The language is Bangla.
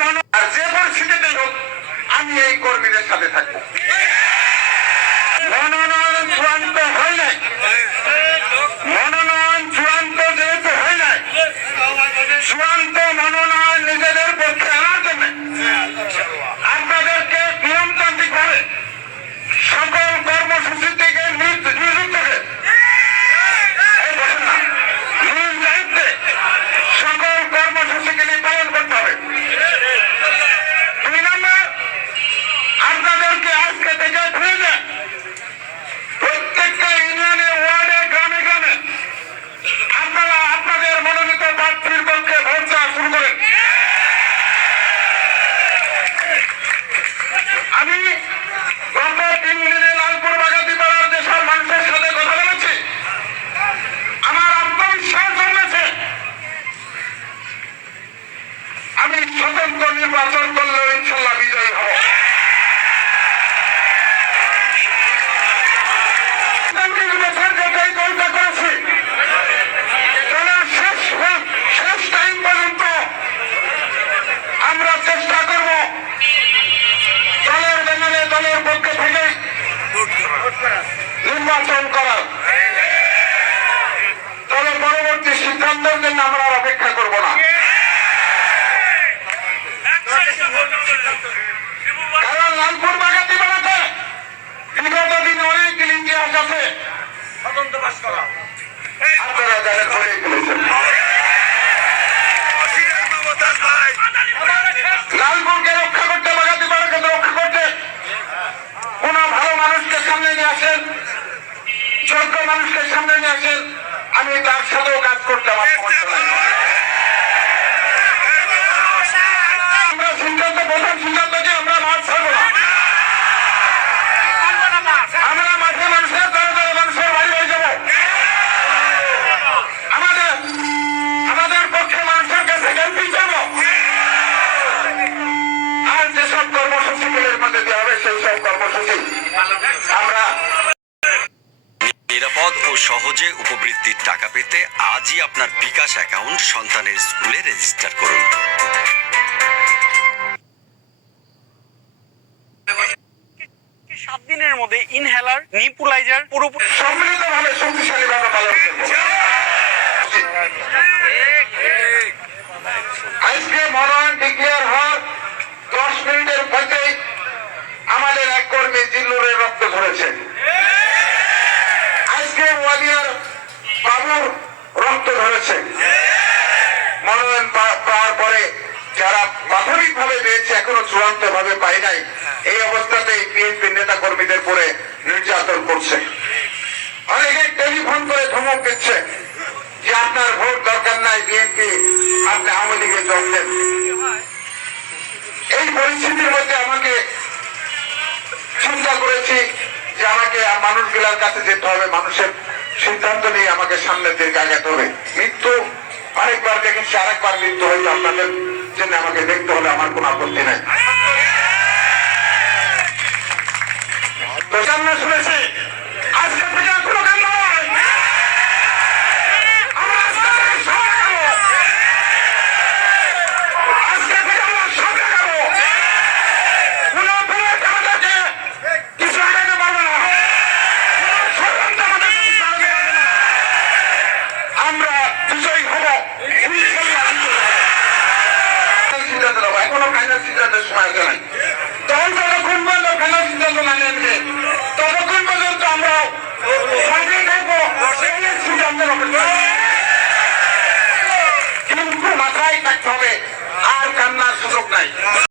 মনো আর যে পরিস্থিতিতে হোক আমি এই কর্মীদের সাথে থাকব মনোনয়ন চূড়ান্ত হয় নাই মনোনয়ন চূড়ান্ত যেহেতু হয় নাই চূড়ান্ত মনোনয়ন নিজেদের পক্ষে আনার জন্য আপনাদেরকে নিয়মতান্ত্রিক ভাবে সকল কর্মসূচি থেকে নিজ- নিযুক্ত হয়ে এই বসেন না। নিজ দায়িত্বে সকল কর্মসূচিগুলি পালন করতে হবে দুই নম্বর আপনাদেরকে আজকে থেকে ফিরে যান প্রত্যেকটা ইউনিয়নে ওয়ার্ডে গ্রামে গ্রামে আপনারা আপনাদের মনোনীত প্রার্থীর পক্ষে ভোট দেওয়া শুরু করেন আমি তিন দিনে লালপুর বাগাতি পাড়ার যেসব মানুষের সাথে নির্বাচন করার। তবে পরবর্তী সিদ্ধান্তের জন্য আমরা আর অপেক্ষা করব না। কারণ লালপুর বাগাতি বেড়াতে বিগত দিনে অনেক ইতিহাস আছে। আপনারা যারা ধরে ফেলেছেন লালপুরকে রক্ষা করতে বাগাতি পাড়াকে রক্ষা করতে কোন ভালো মানুষকে সামনে নিয়ে আসেন যোগ্য মানুষকে সামনে নিয়ে আসেন আমি তার সাথেও কাজ করতে আমার আমরা সিদ্ধান্ত প্রথম সিদ্ধান্ত যে আমরা মাঠ ছাড়বো না। আমাদের আমাদের পক্ষে মানুষের কাছে ক্যাম্পিং যাব আর যেসব কর্মসূচিগুলির মধ্যে দেওয়া হবে, সেই সব কর্মসূচি আমরা সহজে উপবৃত্তির টাকা পেতে আজই আপনার বিকাশ অ্যাকাউন্ট সন্তানের স্কুলে রেজিস্টার করুন। সাত দিনের মধ্যে ইনহেলার নিপুলাইজার পুরোপুরি সম্মিলিতভাবে শক্তিশালীভাবে পালন আজকে মনোনয়ন ডিক্লেয়ার হওয়ার দশ মিনিটের মধ্যেই আমাদের এক কর্মী জিল্লুরের রক্ত ধরেছে আজকে বাবুর রক্ত ধরেছে। মনোনয়ন পাওয়ার পরে যারা প্রাথমিকভাবে পেয়েছে, এখনও চূড়ান্ত ভাবে পাই নাই। এই অবস্থাতে বিএনপির নেতা কর্মীদের পরে নির্যাতন করছে। অনেকে টেলিফোন করে ধমক দিচ্ছে যে আপনার ভোট দরকার নাই, বিএনপি আপনি আওয়ামী লীগে যোগ দেন। এই পরিস্থিতির মধ্যে আমাকে চিন্তা করেছি যে আমাকে মানুষগুলার কাছে যেতে হবে, মানুষের সিদ্ধান্ত নিয়ে আমাকে সামনের দিকে আগাতে হবে মৃত্যু, আরেকবার দেখেছি আরেকবার মৃত্যু হয়তো আপনাদের জন্য, আমাকে দেখতে হলে আমার কোনো আপত্তি নাই। শুনেছি। আজকে এখনও ফাইনাল সিদ্ধান্তের সময় আছে নাই। তখন যতক্ষণ পর্যন্ত ফাইনাল সিদ্ধান্ত না নেবে ততক্ষণ পর্যন্ত আমরা